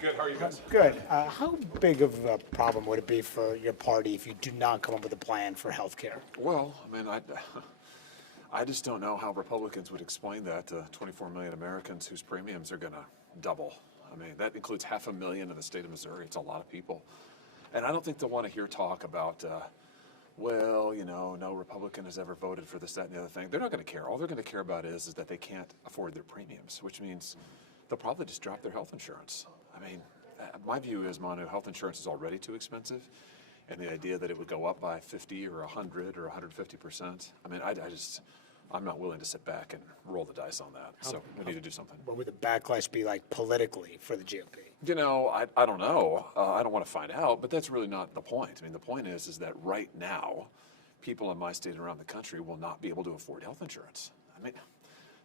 Good, how are you guys? Good. How big of a problem would it be for your party if you do not come up with a plan for health care? Well, I mean, I just don't know how Republicans would explain that to 24 million Americans whose premiums are going to double. I mean, that includes 500,000 in the state of Missouri. It's a lot of people. And I don't think they'll want to hear talk about, well, you know, no Republican has ever voted for this, that, and the other thing. They're not going to care. All they're going to care about is that they can't afford their premiums, which means they'll probably just drop their health insurance. I mean, my view is, Manu, health insurance is already too expensive. And the idea that it would go up by 50 or 100 or 150%, I mean, I'm not willing to sit back and roll the dice on that. So we need to do something. What would the backlash be like politically for the GOP? You know, I don't know. I don't want to find out, but that's really not the point. I mean, the point is that right now, people in my state and around the country will not be able to afford health insurance. I mean,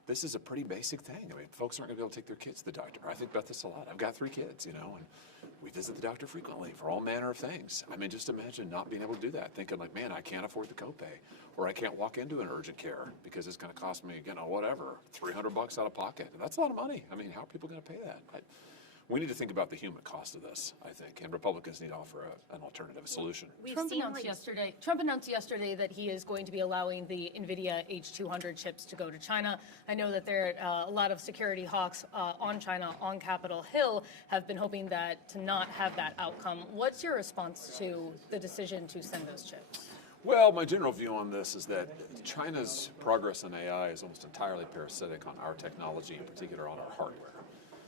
this is a pretty basic thing. I mean, folks aren't going to be able to take their kids to the doctor. I think about this a lot. I've got 3 kids, you know, and we visit the doctor frequently for all manner of things. I mean, just imagine not being able to do that, thinking like, man, I can't afford the copay, or I can't walk into an urgent care because it's going to cost me, you know, whatever, $300 out of pocket. That's a lot of money. I mean, how are people going to pay that? We need to think about the human cost of this, I think, and Republicans need to offer an alternative solution. Trump announced yesterday that he is going to be allowing the Nvidia H200 chips to go to China. I know that there are a lot of security hawks on China on Capitol Hill have been hoping that to not have that outcome. What's your response to the decision to send those chips? Well, my general view on this is that China's progress in AI is almost entirely parasitic on our technology, in particular on our hardware.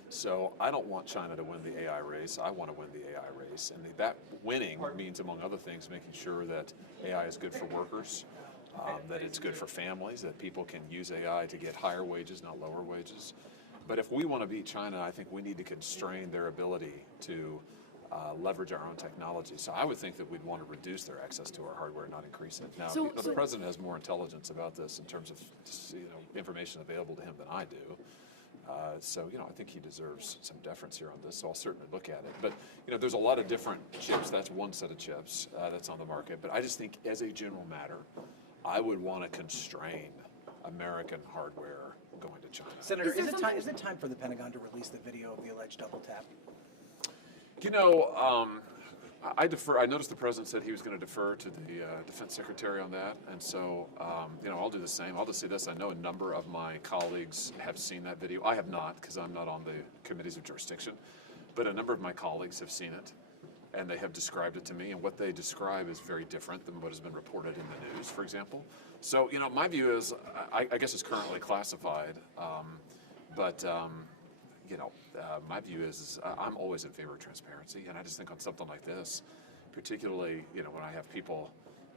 So I don't want China to win the AI race. I want to win the AI race. And that winning means, among other things, making sure that AI is good for workers, that it's good for families, that people can use AI to get higher wages, not lower wages. But if we want to beat China, I think we need to constrain their ability to leverage our own technology. So I would think that we'd want to reduce their access to our hardware, not increase it. Now, the president has more intelligence about this in terms of information available to him than I do. So, you know, I think he deserves some deference here on this, so I'll certainly look at it. But, you know, there's a lot of different chips. That's one set of chips that's on the market. But I just think, as a general matter, I would want to constrain American hardware going to China. Senator, is it time for the Pentagon to release the video of the alleged double tap? You know, I defer. I noticed the president said he was going to defer to the defense secretary on that, and so you know, I'll do the same. I'll just say this: I know a number of my colleagues have seen that video. I have not, because I'm not on the committees of jurisdiction, but a number of my colleagues have seen it, and they have described it to me. And what they describe is very different than what has been reported in the news, for example. So, you know, my view is, I guess it's currently classified, but. You know, my view is I'm always in favor of transparency, and I just think on something like this, particularly, you know, when I have people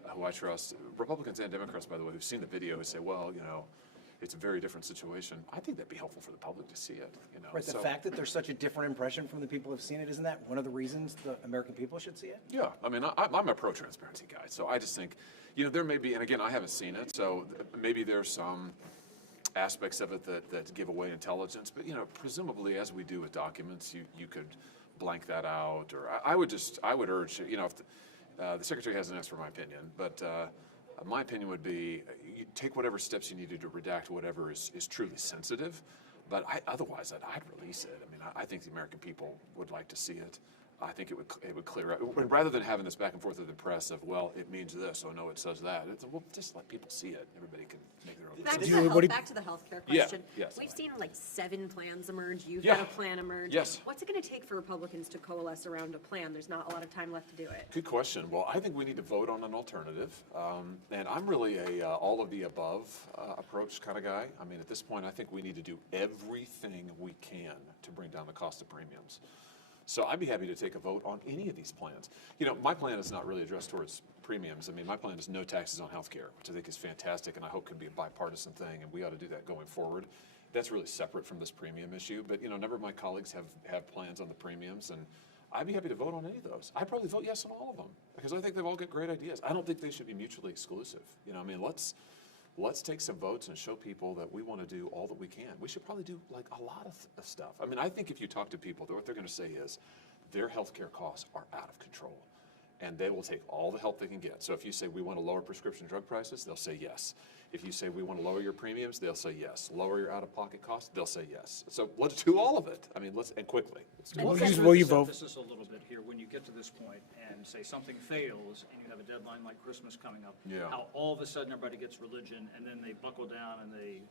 who I trust, Republicans and Democrats, by the way, who've seen the video, who say, well, you know, it's a very different situation. I think that'd be helpful for the public to see it. You know, right. The fact that there's such a different impression from the people who've seen it, isn't that one of the reasons the American people should see it? Yeah, I mean, I'm a pro-transparency guy, so I just think, you know, there may be, and again, I haven't seen it, so maybe there's some aspects of it that give away intelligence, but you know, presumably, as we do with documents, you could blank that out, or I would urge, you know, if the secretary hasn't asked for my opinion, but my opinion would be you take whatever steps you need to redact whatever is truly sensitive, but otherwise I'd release it. I mean, I think the American people would like to see it. I think it would clear out, rather than having this back and forth with the press of, well, it means this, oh no, it says that. Well, just let people see it. Everybody can make their own decision. Back to the healthcare question. Yeah, yes. We've seen like 7 plans emerge. You've Yeah. had a plan emerge. Yes. What's it going to take for Republicans to coalesce around a plan? There's not a lot of time left to do it. Good question. Well, I think we need to vote on an alternative. And I'm really a all of the above approach kind of guy. I mean, at this point, I think we need to do everything we can to bring down the cost of premiums. So I'd be happy to take a vote on any of these plans. You know, my plan is not really addressed towards premiums. I mean, my plan is no taxes on health care, which I think is fantastic and I hope can be a bipartisan thing, and we ought to do that going forward. That's really separate from this premium issue, but you know, a number of my colleagues have plans on the premiums, and I'd be happy to vote on any of those. I'd probably vote yes on all of them, because I think they've all got great ideas. I don't think they should be mutually exclusive. You know, I mean, let's take some votes and show people that we want to do all that we can. We should probably do like a lot of stuff. I mean, I think if you talk to people, what they're going to say is their healthcare costs are out of control. and they will take all the help they can get. So if you say we want to lower prescription drug prices, they'll say yes. If you say we want to lower your premiums, they'll say yes. Lower your out-of-pocket costs, they'll say yes. So let's do all of it. I mean, and quickly. Let's do it. Will you Set vote? This a little bit here, when you get to this point and say something fails and you have a deadline like Christmas coming up, Yeah. how all of a sudden everybody gets religion and then they buckle down and they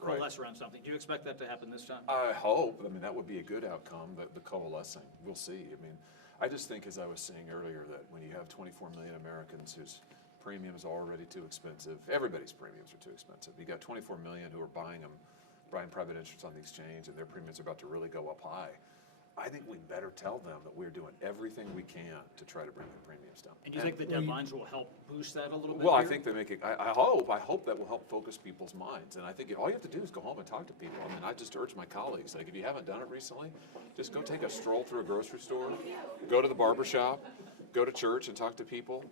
Right. coalesce around something. Do you expect that to happen this time? I hope. I mean, that would be a good outcome, the coalescing. We'll see. I mean, I just think, as I was saying earlier, that when you have 24 million Americans whose premiums are already too expensive, everybody's premiums are too expensive. You got 24 million who are buying private insurance on the exchange, and their premiums are about to really go up high. I think we better tell them that we're doing everything we can to try to bring their premiums down. And do you think the deadlines will help boost that a little bit? Well, I here? think they make it, I hope that will help focus people's minds. And I think all you have to do is go home and talk to people. I mean, I just urge my colleagues, like, if you haven't done it recently, just go take a stroll through a grocery store, go to the barber shop, go to church and talk to people.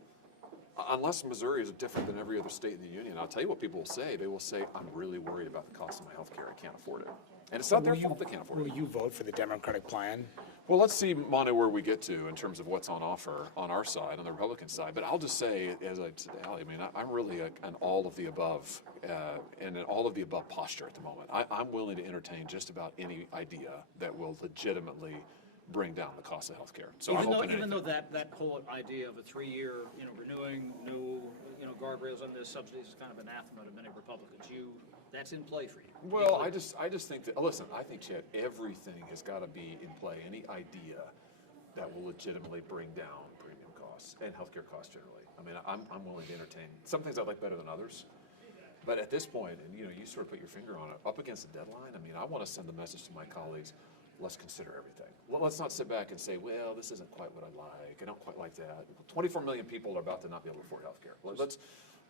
Unless Missouri is different than every other state in the union, I'll tell you what people will say. They will say, I'm really worried about the cost of my health care. I can't afford it. And it's not their fault they can't afford it. Will you vote for the Democratic plan? Well, let's see, Monty, where we get to in terms of what's on offer on our side, on the Republican side. But I'll just say, as I said to Allie, I mean, I'm really an all of the above and an all of the above posture at the moment. I'm willing to entertain just about any idea that will legitimately bring down the cost of health care. So I'm open to Even though anything. that whole idea of a 3-year, renewing, no, guardrails on this subsidies is kind of anathema to many Republicans. That's in play for you. Well, I just think that, listen, I think, Chad, everything has got to be in play. Any idea that will legitimately bring down premium costs and healthcare costs generally. I mean, I'm willing to entertain. Some things I like better than others. But at this point, and you sort of put your finger on it, up against the deadline, I mean, I want to send the message to my colleagues, let's consider everything. Well, let's not sit back and say, well, this isn't quite what I like. I don't quite like that. 24 million people are about to not be able to afford healthcare.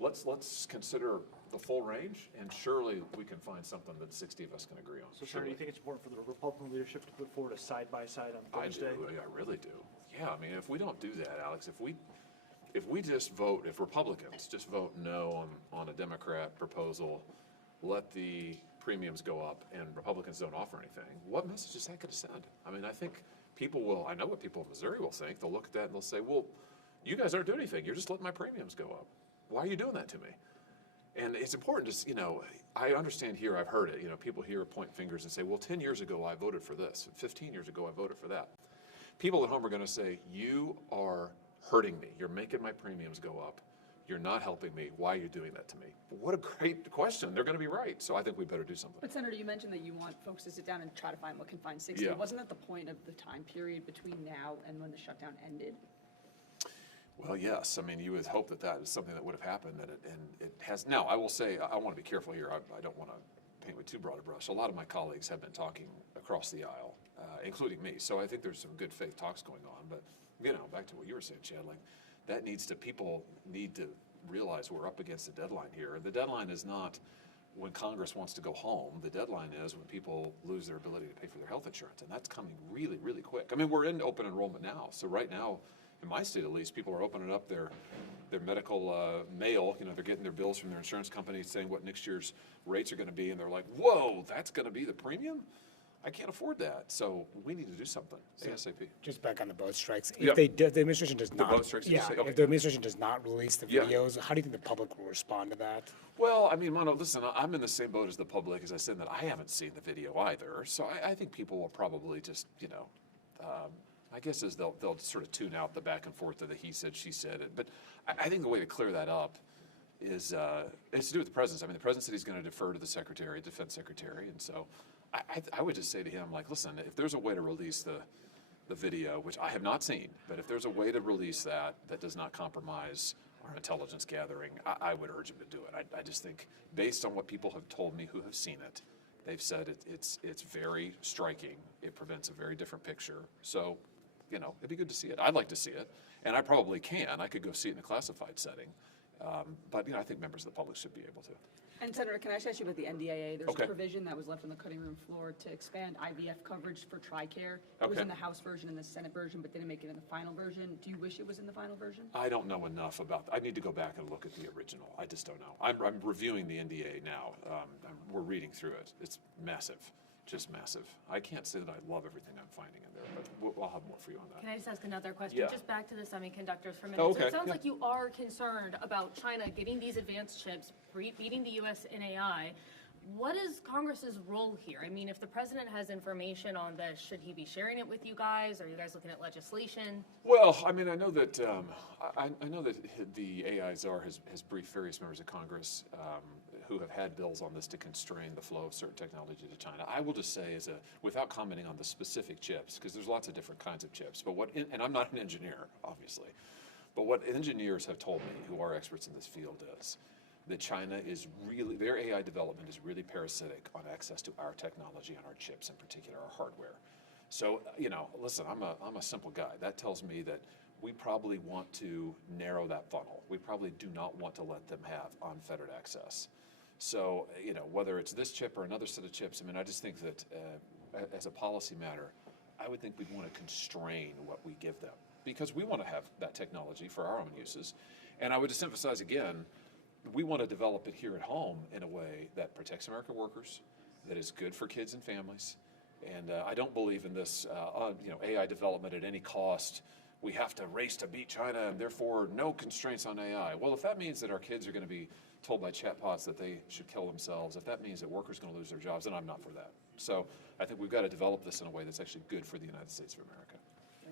Let's consider the full range, and surely we can find something that 60 of us can agree on. So, sir, do you think it's important for the Republican leadership to put forward a side-by-side on I Thursday? do. I really do. Yeah, I mean, if we don't do that, Alex, if we just vote, if Republicans just vote no on a Democrat proposal, let the premiums go up, and Republicans don't offer anything, what message is that going to send? I mean, I think people will, I know what people in Missouri will think. They'll look at that and they'll say, well, you guys aren't doing anything. You're just letting my premiums go up. Why are you doing that to me? And it's important to, I understand here, I've heard it, people here point fingers and say, well, 10 years ago I voted for this, 15 years ago I voted for that. People at home are going to say, you are hurting me. You're making my premiums go up. You're not helping me. Why are you doing that to me? What a great question. They're going to be right. So I think we better do something. But Senator, you mentioned that you want folks to sit down and try to find what can find 60. Yeah. Wasn't that the point of the time period between now and when the shutdown ended? Well, yes. I mean, you would hope that is something that would have happened, and it has. Now, I will say, I want to be careful here. I don't want to paint with too broad a brush. A lot of my colleagues have been talking across the aisle, including me. So I think there's some good faith talks going on. But, back to what you were saying, Chad, people need to realize we're up against a deadline here. The deadline is not when Congress wants to go home. The deadline is when people lose their ability to pay for their health insurance, and that's coming really, really quick. I mean, we're in open enrollment now. So right now, in my state at least, people are opening up their medical mail. They're getting their bills from their insurance company saying what next year's rates are going to be, and they're like, whoa, that's going to be the premium? I can't afford that. So we need to do something ASAP. Just back on the boat strikes. Yeah. If the administration does not, boat strikes, you say? Okay. if the administration does not release the Yeah. videos, how do you think the public will respond to that? Well, I mean, Mono, listen, I'm in the same boat as the public, as I said, that I haven't seen the video either. So I think people will probably just, my guess is they'll sort of tune out the back and forth of the he said, she said it. But I think the way to clear that up is it's to do with the president. I mean, the president said he's going to defer to the secretary, defense secretary, and so I would just say to him, listen, if there's a way to release the video, which I have not seen, but if there's a way to release that does not compromise our intelligence gathering, I would urge him to do it. I just think, based on what people have told me who have seen it, they've said it's very striking. It presents a very different picture. So, it'd be good to see it. I'd like to see it, and I probably can. I could go see it in a classified setting. But I think members of the public should be able to. And Senator, can I just ask you about the NDAA? There's Okay. a provision that was left on the cutting room floor to expand IVF coverage for TRICARE. It was Okay. in the House version and the Senate version, but didn't make it in the final version. Do you wish it was in the final version? I don't know enough about that. I need to go back and look at the original. I just don't know. I'm reviewing the NDA now. We're reading through it. It's massive. just massive. I can't say that I love everything I'm finding in there, but I'll have more for you on that. Can I just ask another question? Yeah. Just back to the semiconductors for a minute. Oh, So okay, it sounds yeah. like you are concerned about China getting these advanced chips, beating the U.S. in AI. What is Congress's role here? I mean, if the president has information on this, should he be sharing it with you guys? Are you guys looking at legislation? Well, I mean, I know that I know that the AI czar has briefed various members of Congress who have had bills on this to constrain the flow of certain technology to China. I will just say, without commenting on the specific chips, because there's lots of different kinds of chips. But and I'm not an engineer, obviously, but what engineers have told me, who are experts in this field, is that China is really, their AI development is really parasitic on access to our technology and our chips, in particular our hardware. So, listen, I'm a simple guy. That tells me that we probably want to narrow that funnel. We probably do not want to let them have unfettered access. So, whether it's this chip or another set of chips, I mean, I just think that as a policy matter, I would think we'd want to constrain what we give them, because we want to have that technology for our own uses. And I would just emphasize again, we want to develop it here at home in a way that protects American workers, that is good for kids and families. And I don't believe in this, AI development at any cost. We have to race to beat China, and therefore no constraints on AI. Well, if that means that our kids are going to be told by chatbots that they should kill themselves, if that means that workers are going to lose their jobs, then I'm not for that. So I think we've got to develop this in a way that's actually good for the United States of America.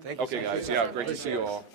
Thank you. Okay, guys. Yeah, great to see you all.